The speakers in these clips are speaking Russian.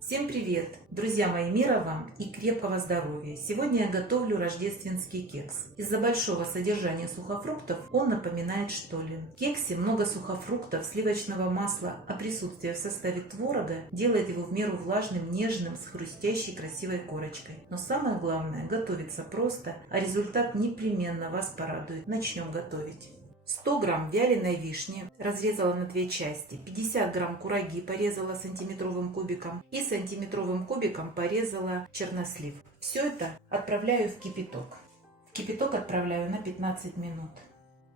Всем привет! Друзья мои, мира вам и крепкого здоровья! Сегодня я готовлю рождественский кекс. Из-за большого содержания сухофруктов он напоминает штолен. В кексе много сухофруктов, сливочного масла, а присутствие в составе творога делает его в меру влажным, нежным, с хрустящей красивой корочкой. Но самое главное, готовится просто, а результат непременно вас порадует. Начнем готовить. 100 грамм вяленой вишни разрезала на две части, 50 грамм кураги порезала сантиметровым кубиком и сантиметровым кубиком порезала чернослив. Все это отправляю в кипяток. В кипяток отправляю на 15 минут.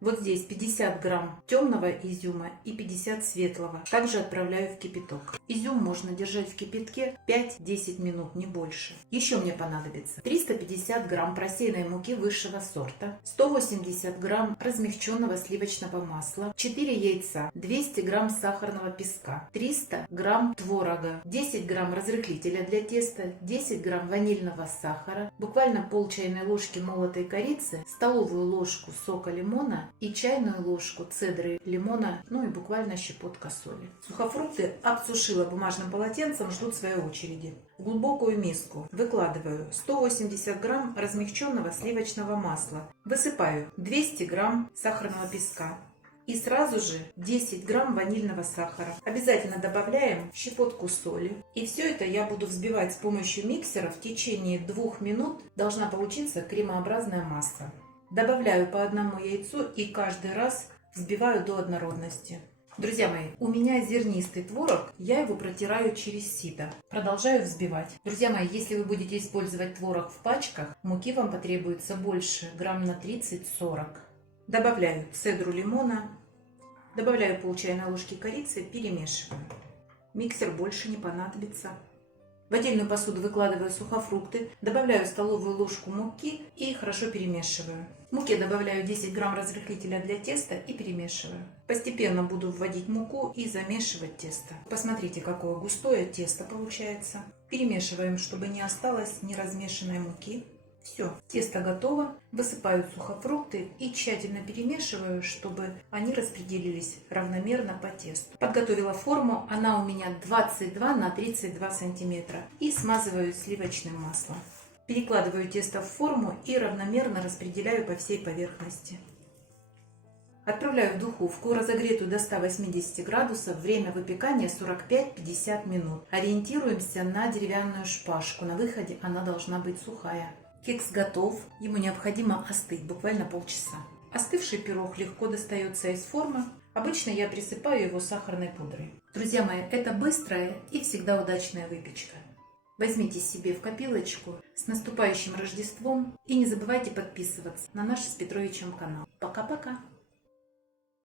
Вот здесь 50 грамм темного изюма и 50 светлого. Также отправляю в кипяток. Изюм можно держать в кипятке 5-10 минут, не больше. Еще мне понадобится 350 грамм просеянной муки высшего сорта, 180 грамм размягченного сливочного масла, 4 яйца, 200 грамм сахарного песка, 300 грамм творога, 10 грамм разрыхлителя для теста, 10 грамм ванильного сахара, буквально пол чайной ложки молотой корицы, столовую ложку сока лимона и чайную ложку цедры лимона, ну и буквально щепотка соли. Сухофрукты обсушила бумажным полотенцем, ждут своей очереди. В глубокую миску выкладываю 180 грамм размягченного сливочного масла, высыпаю 200 грамм сахарного песка и сразу же 10 грамм ванильного сахара. Обязательно добавляем щепотку соли. И все это я буду взбивать с помощью миксера в течение 2 минут. Должна получиться кремообразная масса. Добавляю по одному яйцу и каждый раз взбиваю до однородности. Друзья мои, у меня зернистый творог, я его протираю через сито. Продолжаю взбивать. Друзья мои, если вы будете использовать творог в пачках, муки вам потребуется больше, грамм на 30-40. Добавляю цедру лимона, добавляю пол чайной ложки корицы, перемешиваю. Миксер больше не понадобится. В отдельную посуду выкладываю сухофрукты, добавляю столовую ложку муки и хорошо перемешиваю. В муке добавляю 10 грамм разрыхлителя для теста и перемешиваю. Постепенно буду вводить муку и замешивать тесто. Посмотрите, какое густое тесто получается. Перемешиваем, чтобы не осталось неразмешанной муки. Все, тесто готово. Высыпаю сухофрукты и тщательно перемешиваю, чтобы они распределились равномерно по тесту. Подготовила форму, она у меня 22 на 32 сантиметра. И смазываю сливочным маслом. Перекладываю тесто в форму и равномерно распределяю по всей поверхности. Отправляю в духовку, разогретую до 180 градусов, время выпекания 45-50 минут. Ориентируемся на деревянную шпажку, на выходе она должна быть сухая. Кекс готов, ему необходимо остыть, буквально полчаса. Остывший пирог легко достается из формы. Обычно я присыпаю его сахарной пудрой. Друзья мои, это быстрая и всегда удачная выпечка. Возьмите себе в копилочку. С наступающим Рождеством! И не забывайте подписываться на наш с Петровичем канал. Пока-пока!